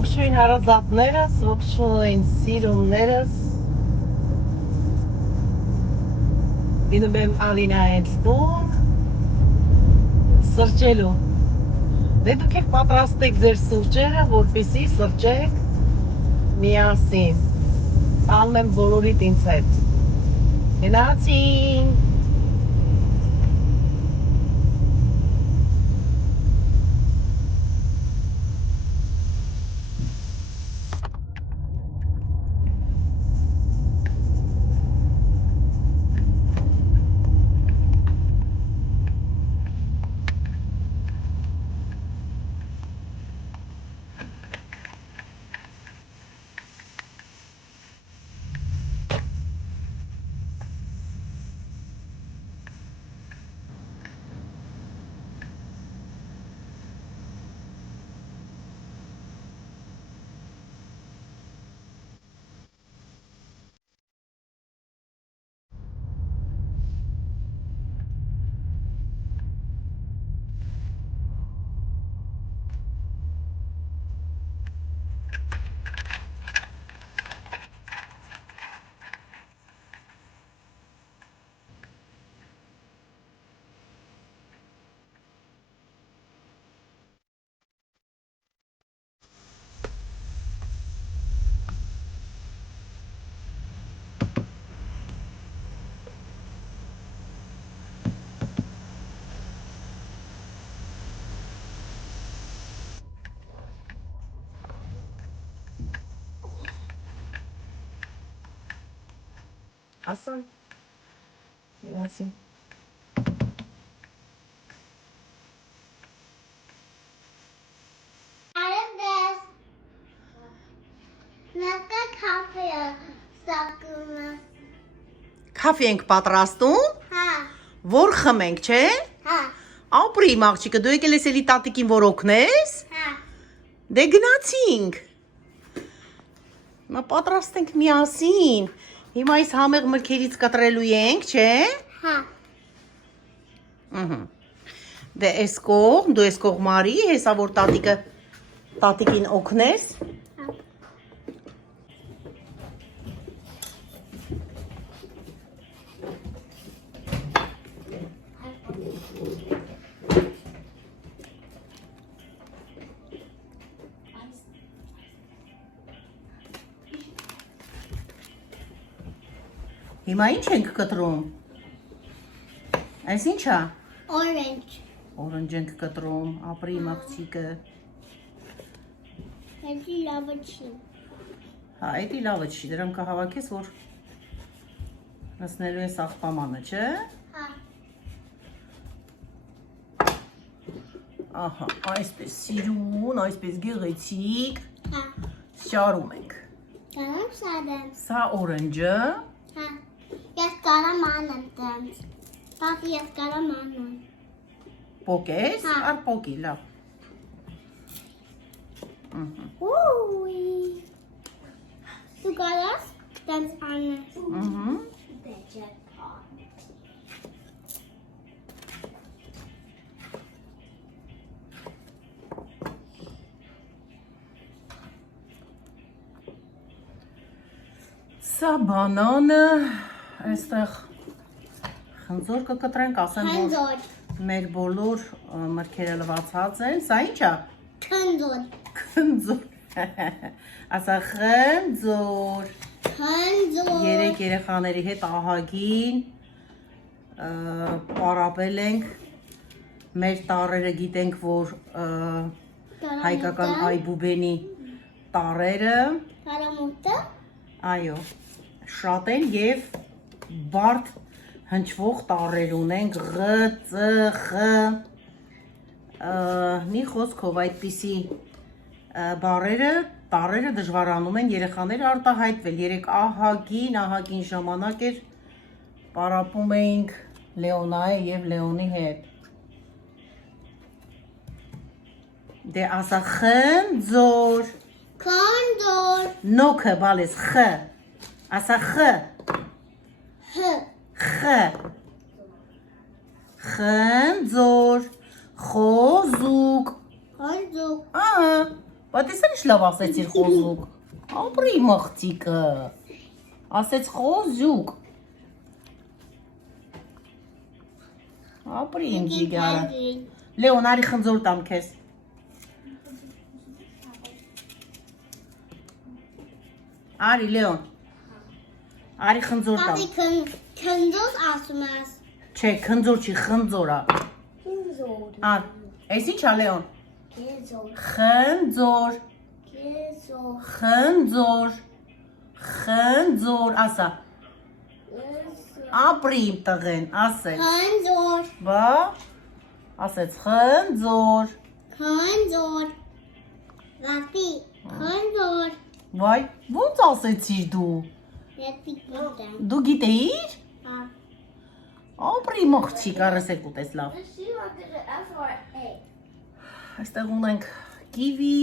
Ողջույն հարազատներս, ողջույն սիրուններս։ Ինում եմ Ալինայի հետ տուն սրճելու։ Դե դուք եք պատրաստեք ձեր սուրճերը, որպեսզի սրճեք միասին։ Տալն եմ բոլորիդ ինձ հետ։ Գնացինք։ Ասան, գնացին։ Քաֆե ենք պատրաստում։ Հա։ Որ խմենք, չէ։ Հա։ Ապրի մաղջիկը, դու եկել ես էլի տատիկին որ օգնես։ Հա։ Դե գնացինք։ Հիմա պատրաստենք միասին։ Հիմա այս համեղ մրգերից կտրելու ենք, չէ։ Հա։ Դե այս կողմ, դու այս կողմ արի, հեսա որ տատիկին օգնես։ Հիմա ինչ ենք կտրում։ Այս ի՞նչ է։ Orange. Օրենջ ենք կտրում, ապրի մաղջիկը։ Էդի լավը չի։ Հա, էդի լավը չի, դրամ կհավաքես, որ լսնելու ես աղբամանը, չէ։ Հա։ Ահա, այսպես սիրուն, այսպես գեղեցիկ։ Հա։ Շարում ենք։ Կարամ սադեմ։ Սա օրենջը։ Հա։ Ես կարամ անեմ տենց։ Պապի, ես կարամ անեմ։ Պոկես, Հա։ առ պոկի, լավ։ Ուի։ Դու կարաս տենց անես։ Բեջը կան։ Սա բանանը, այստեղ խնձոր կկտրենք, ասեմ, որ Քնձոր։ մեր բոլոր մրգերը լվացած են, սա ի՞նչ է։ Քնձոր։ Խնձոր, ասա խնձոր, Քնձոր։ երեք երեխաների հետ ահագին, պարապել ենք, մեր տարերը գիտենք, որ հայկական այբուբենի տարերը, Կարամուտը։ այո, շատ են և բարդ հնչվող տարեր ունենք, մի խոսքով այդպիսի տարերը դժվարանում են երեխաները արտահայտվել, երեք ահագին ժամանակ էր պարապում էինք Լեոնայի և Լեոնի հետ։ Դե ասա խնձոր, Քնձոր։ նոքը բալես խ, ասա խ, Հ։ խ, խնձոր, խոզուկ, Քնձոր։ Պատեսար ինչ լավ ասեցիր խոզուկ։ Ապրի մղծիկը։ Ասեց խոզուկ։ Ապրի իմ ջիգարը։ Լեոն, արի խնձոր տամ քեզ։ Արի Լեոն։ Արի խնձոր տամ։ Պապի քնձոր ասում ես։ Չէ, քնձոր չի, խնձոր է։ Քնձոր։ Ար, էս ի՞նչ է Լեոն։ Քեզոր։ Խնձոր, Քեզոր։ խնձոր, խնձոր, ասա։ Ապրի իմ տղեն, ասեց։ Քնձոր։ Բա, ասեց խնձոր։ Քնձոր։ Պապի քնձոր։ Վայ, ոնց ասեցիր դու։ Ես գիտեմ։ Դու գիտեիր։ Հա։ Ապրի մղջիկ, արսեք ուտես լավ։ Այստեղ ունենք կիվի,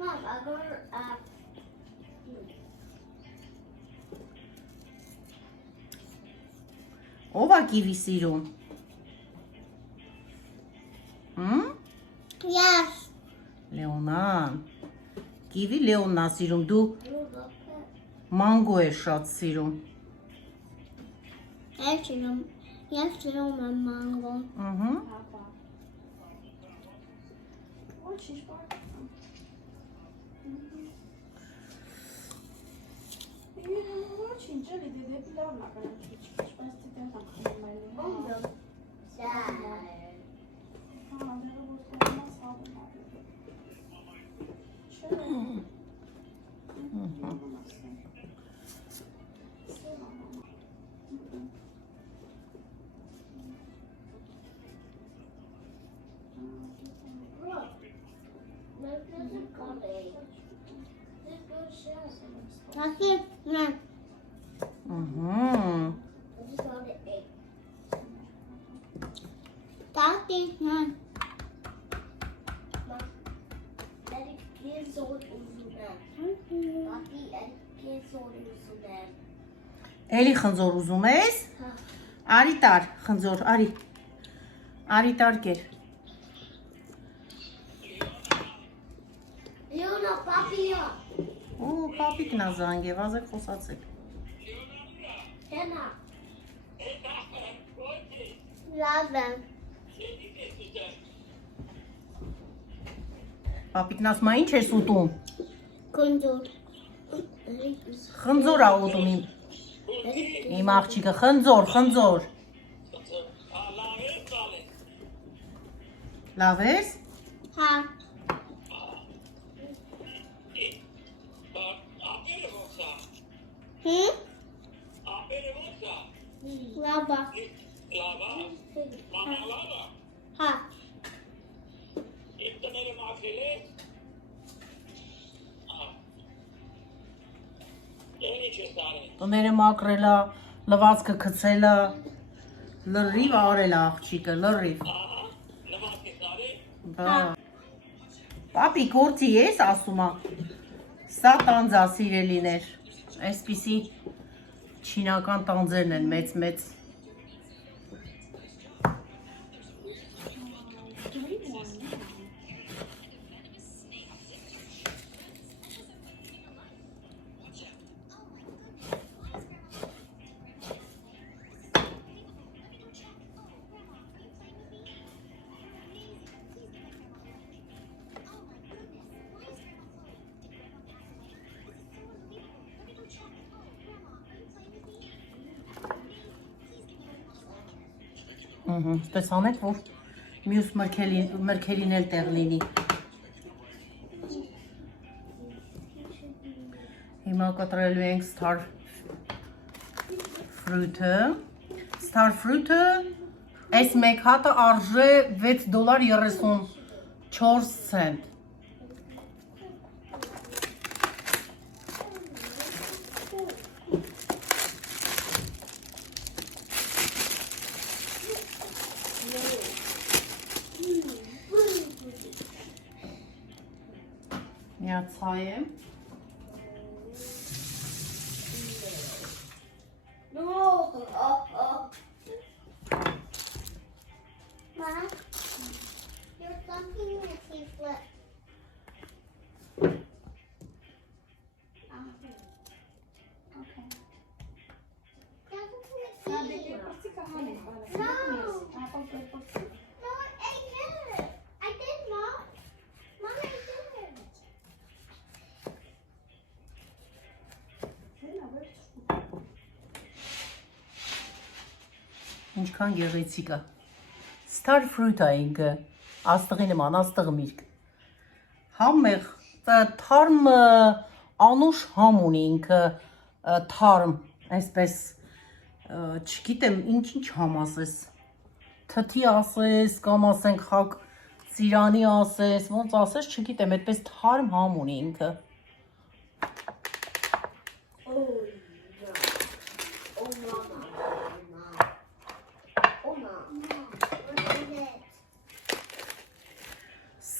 Mom, I go ով է կիվի սիրում։ Yes. Լեոնան, կիվի Լեոնն է սիրում, դու մանգո է շատ սիրում։ Yes, my mango. That's it. No. That's it. No. Էլի խնձոր ուզում ես։ Արի տար, խնձոր, արի։ Արի տար կեր։ Leona, papilla. Ու պապիկն է զանգև, ազեք խոսացեք։ Henna. Laven. Պապիկն ասում է ինչ ես ուտում։ Kondor. Խնձոր է ուտում իմ աղջիկը, խնձոր, խնձոր։ Լավ ես։ Ha. Lava. Ha. Տները մակրելա, լվացքը քցելա, լրիվ արել աղջիկը, լրիվ։ Պապի գործի ես ասում է, սա տանձա սիրելիներ, այսպիսի չինական տանձերն են մեծ։ Ստես անեք, որ մյուս մրքերին էլ տեղ լինի։ Հիմա կտրելու ենք Star Fruit-ը։ Star Fruit-ը այս մեկ հատը արժե $6.34։ Միացայ եմ։ No. Ma, you're talking with me flip. Ինչքան գեղեցիկ է։ Star fruit է ինքը, աստղի նման, աստղ միրգ։ Համեղ, թարմ անուշ համ ունի ինքը, թարմ, այսպես, չգիտեմ, ինչ համ ասես, թթի ասես, կամ ասենք խակ ծիրանի ասես, ոնց ասես, չգիտեմ, այդպես թարմ համ ունի ինքը։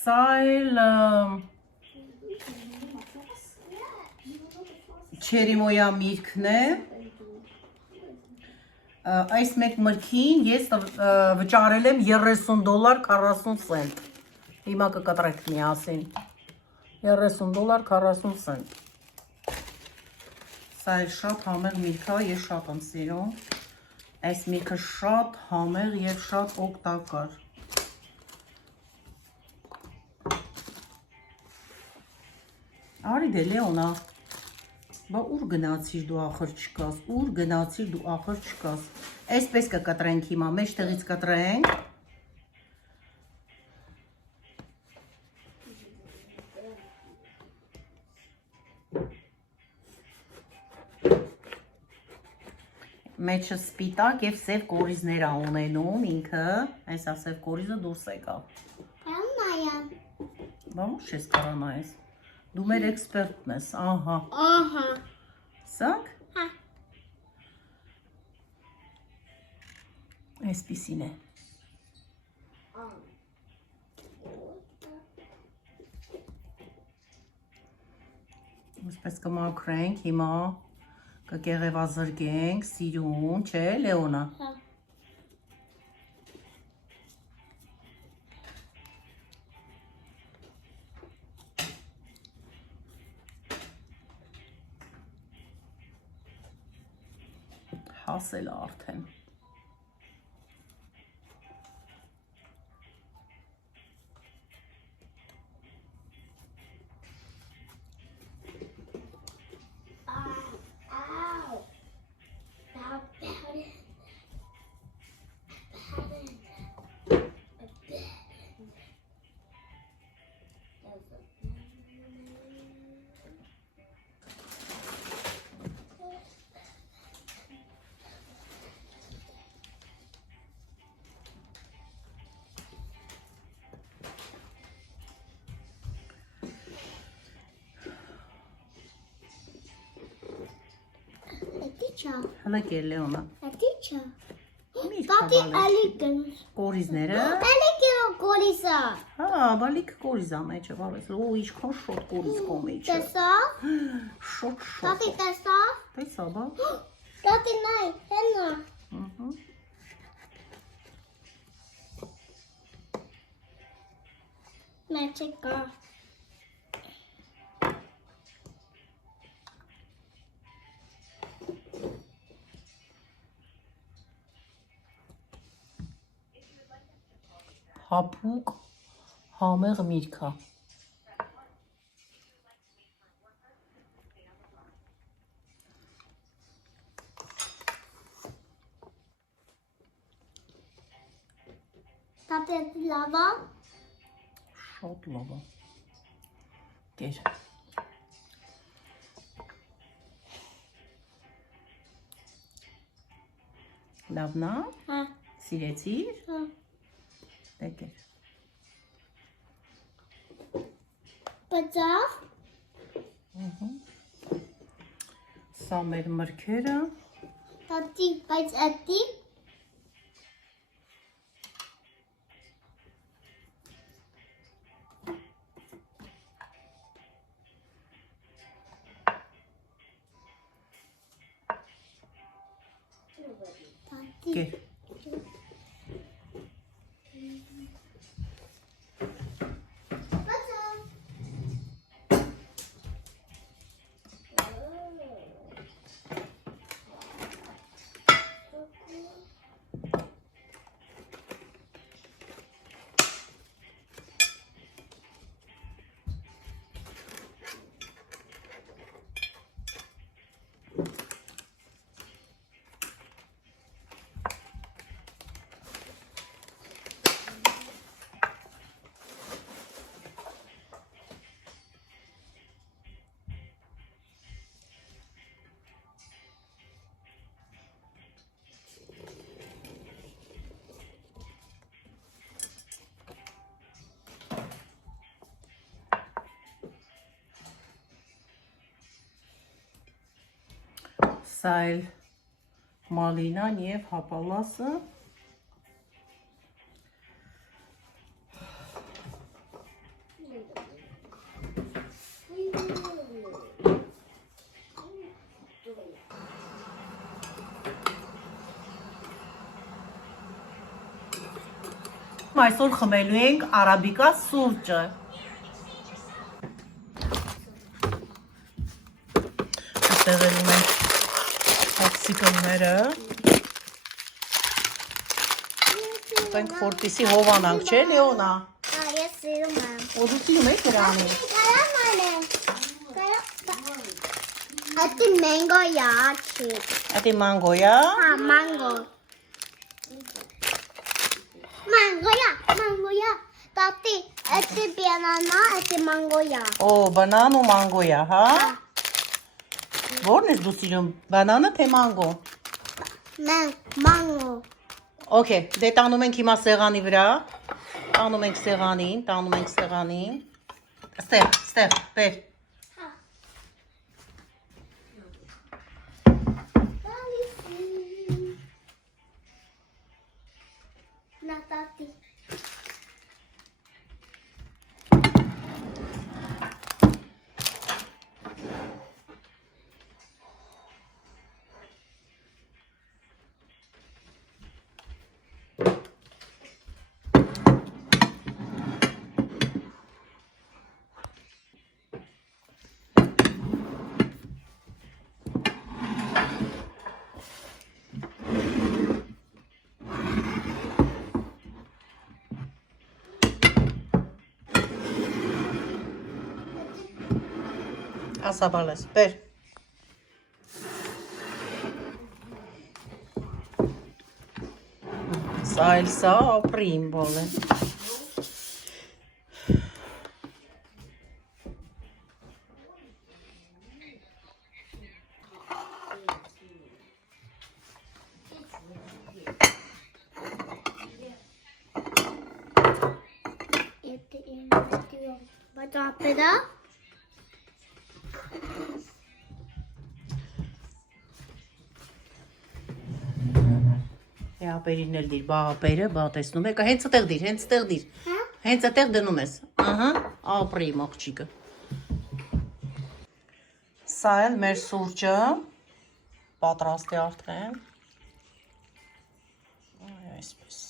Սա էլ չերիմոյա միրգն է, այս մեկ մրգին ես վճարել եմ $30.40, հիմա կկտրեք միասին, $30.40, սա էլ շատ համեղ միրգ է, ես շատ եմ սիրում, այս միրգը շատ համեղ և շատ օգտակար։ Արի դե Լեոնա, բա ուր գնացիր դու ախր չկաս, ուր գնացիր դու ախր չկաս, այսպես կկտրենք հիմա, մեջ տեղից կտրենք, մեջը սպիտակ և սև կորիզներ է ունենում ինքը, այսա սև կորիզը դուրս եկա։ Բա ուշ ես կարա նայես։ Դու մեր էքսպերտն ես, ահա։ Ահա։ Սակ։ Հա։ Այսպիսին է։ Այսպես կմաքրենք, հիմա կկեղևազրկենք, սիրուն, չէ, Լեոնա։ Հա։ Հասել է արդեն։ Հլակ էր Լեոնա։ Ատիչա։ Միրգ Տատի հավալես։ ալիկն։ Կորիզները։ Ալիկն կորիզա։ Հա, բալիկ կորիզ ա մեջը վարես։ Ու ինչքան շոտ կորիզ կո մեջը։ Տեսա։ Շոտ շոտ։ Տատի տեսա։ Տեսա բա։ Տատի նայ, հենա։ Ահա։ Մեջը կա։ Հապուկ համեղ միրգ է։ Տատի լավա։ Շատ լավ է։ Կեր։ Լավն է։ Հա։ Սիրեցիր։ Հա։ Դեկեր։ Բծավ։ Սա մեր մրգերը։ Տատի, բայց ատի։ Կեր։ Սա էլ մալինան և հապալասը։ Այսօր խմելու ենք արաբիկա սուրճը։ Այստեղ էլ ունենք կապսիկումները։ Ենք որպեսի հովանանք, չէ, Լեոնա։ Ես սիրում եմ։ Ու դու սիրում ես դրանից։ Это манго-я, Ատի մանգոյա։ А, манго. Манго-я. Тати, это банана, это манго-я. Օ, բանան ու մանգոյա, հա։ Որն ես դու սիրում, բանանը թե մանգո։ Манго. Okay, դե տանում ենք հիմա սեղանի վրա։ Տանում ենք սեղանին։ Ստեղ, բեր։ На тати. Ասա բալես, բեր։ Սա ապրիմ բոլ է։ Это инвестируем. Потом опера. Ապերին էլ դիր, ապերը, տեսնում եք, հենց այդտեղ դիր։ Հենց այդտեղ դնում ես։ Ահա, ապրիմ աղջիկը։ Սա էլ մեր սուրճը պատրաստ է արդեն։ Այսպես։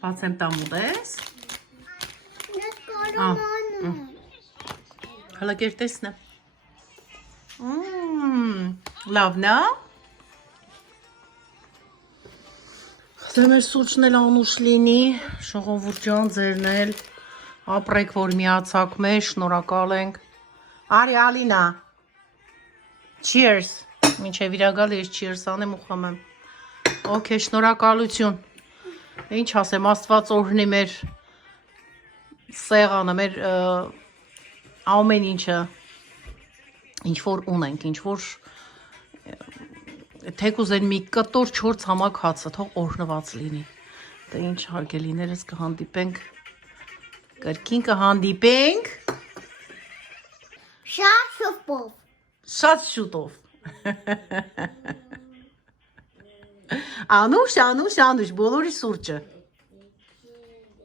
Բացեմ տամուտես։ Ես կարողանում։ Հələ կեր տեսնեմ։ Լավն է։ Դե մեր սուրճն էլ անուշ լինի, ժողովուրդ ջան, ձերն էլ ապրեք, որ միացաք մեզ, շնորհակալ ենք։ Արի Ալինա։ Cheers։ Մինչև իրագալ ես cheers անեմ ու խմեմ։ Okay, շնորհակալություն։ Ինչ ասեմ, Աստված օրհնի մեր սեղանը, մեր ամեն ինչը, ինչ որ ունենք, ինչ որ թեկուզ են մի կտոր 4 համակ հացը, թող օրհնված լինի։ Դե ինչ հարգելիներս կհանդիպենք, կրկին կհանդիպենք։ Շատ շուտով։ Անուշ, բոլորի սուրճը։